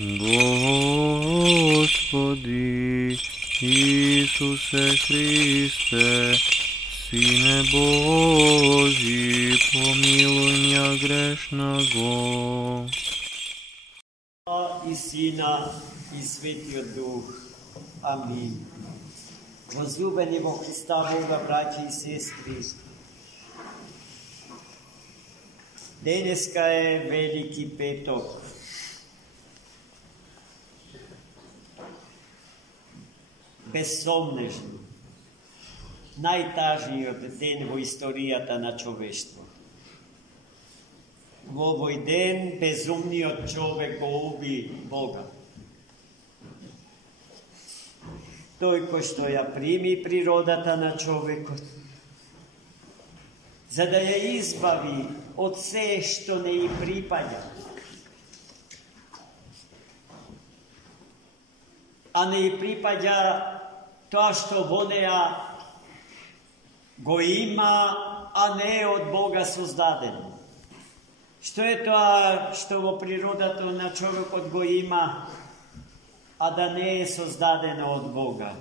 Господи Исусе Христе, Сине Божий, помилуй меня грешного. И Сина, и Светиот Дух. Амин. Возлюбени во Христа Бога, браќа и сестри, денеска е Велики петок. Безсомнежно, најтажниот ден во историјата на човештво. Во овој ден безумниот човек го уби Бога. Тој кој што ја прими природата на човекот, за да ја избави од се што не ја припаѓа, а не ја припаѓа тоа што во неа го има, а не е од Бога создадено. Што е тоа што во природата на човекот го има, а да не е создадено од Бога?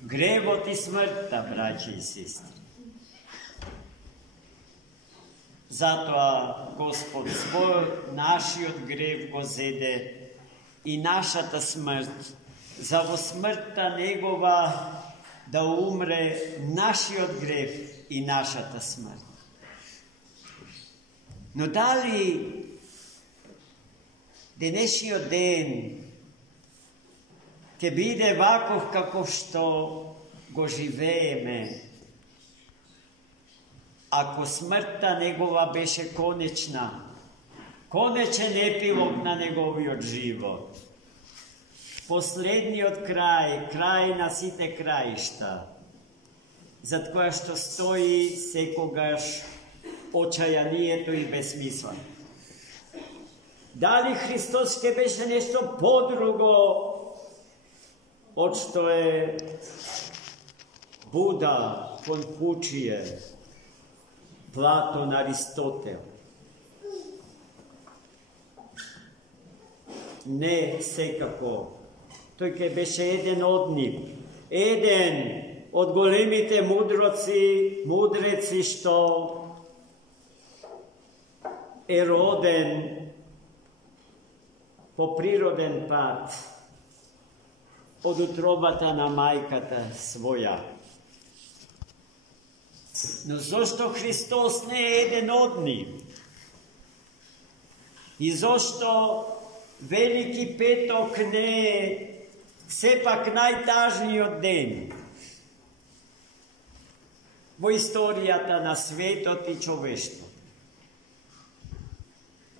Гревот и смртта, браќи и сестри. Затоа Господ свој нашиот грев го зеде и нашата смрт, за во смртта Негова да умре нашиот грев и нашата смрт. Но дали денешниот ден ќе биде ваков како што го живееме, ако смртта Негова беше конечна, конечен епилог на Неговиот живот, последниот крај, крај на сите краишта, зад која што стои секогаш очајанието и безсмислено. Дали Христос ќе беше нешто подруго од што е Буда, Конфучије, Платон, Аристотел? Не секако. Тој ќе беше еден од нив, еден од големите мудреци што е роден по природен пат од утробата на мајката своја. Но зошто Христос не е еден од нив? И зошто Велики петок не е сепак најтажниот ден во историјата на светот и човештво?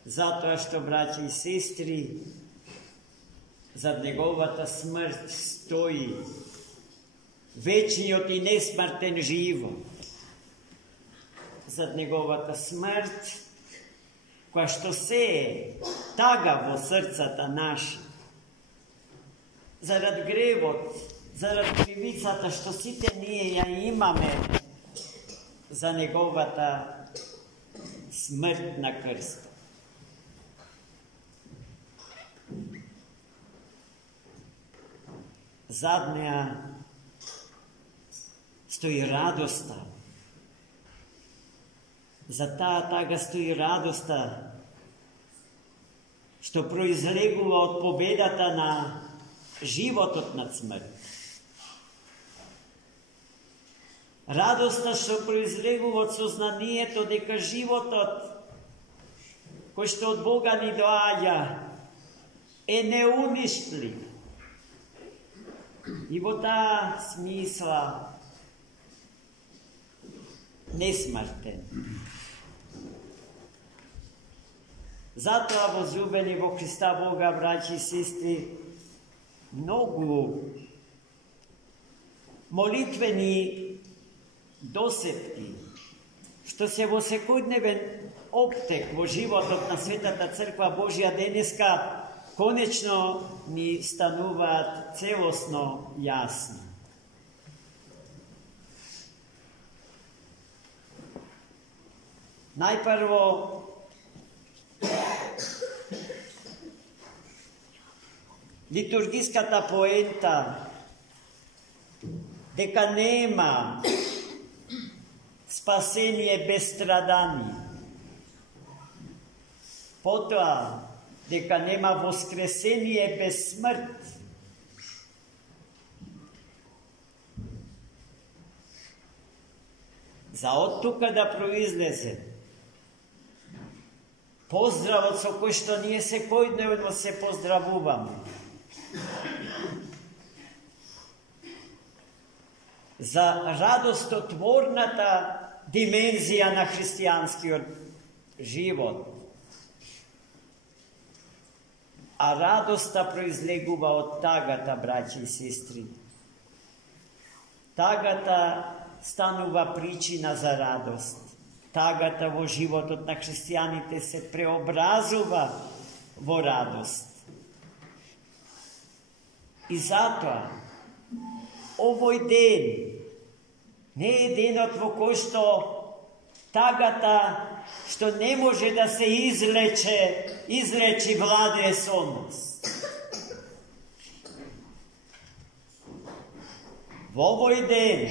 Затоа што, браќи и сестри, зад Неговата смрт стои вечниот и несмртен живот. Зад Неговата смрт, која што се е тага во срцата наши, зарад гревот, зарад кривицата што сите ние ја имаме, за Неговата смрт на крста. Зад неа стои радоста. За таа тага стои радоста што произлегува од победата на животот над смрт. Радоста што произлегува од сознанието дека животот кој што од Бога ни доаѓа е неуништив. И во таа смисла несмртен. Затоа, возлюбени во Христа Бога, браќи и сестри, многу молитвени досетки, што се во секојдневен оптек во животот на Светата Црква Божја денеска конечно ни стануваат целосно јасни. Најпрво литургиската поента дека нема спасение без страдание. Потоа дека нема воскресение без смрт. За од тука да произлезе поздравот со кој што ние секојдневно се поздравуваме. За радостотворната димензија на христијанскиот живот. А радоста произлегува од тагата, браќи и сестри. Тагата станува причина за радост. Тагата во животот на христијаните се преобразува во радост. И затоа, овој ден не е денот во кој што тагата што не може да се излечи владее со нас. Во овој ден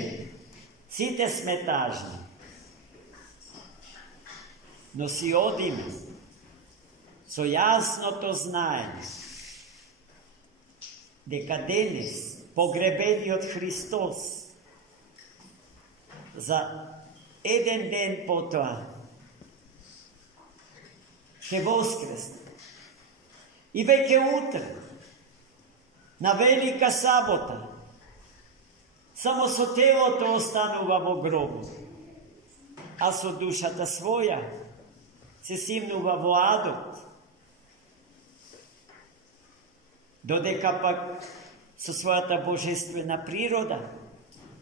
сите сме тажни, но си одиме со јасното знаење дека денес погребениот Христос за еден ден потоа ќе воскресне. И веќе утре, на Велика сабота, само со телото останува во гробот, а со душата своја се симнува во адот. Додека пак со својата божествена природа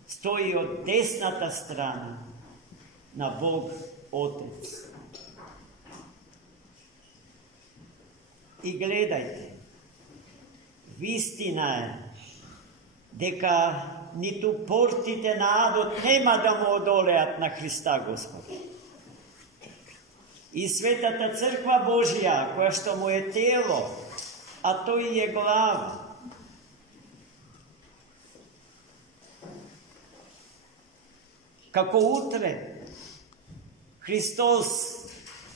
стои од десната страна на Бог Отец. И гледајте, вистина е дека ниту портите на адот нема да му одолеат на Христа Господ. И Светата Црква Божија, која што му е тело, а тој е глава, како утре Христос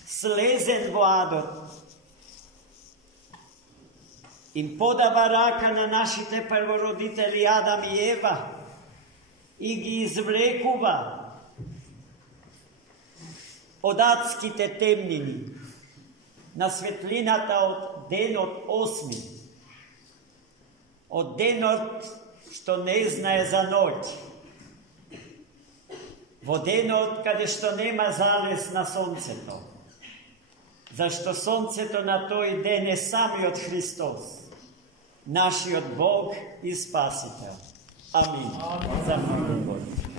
слезен во адот, им подава рака на нашите првородители Адам и Ева и ги извлекува од адските темнини на светлината од денот 8, од денот што не знае за ноќ, во денот каде што нема залез на сонцето, зашто сонцето на тој ден е самиот Христос, нашиот Бог и Спасител. Амин. За многу Бог.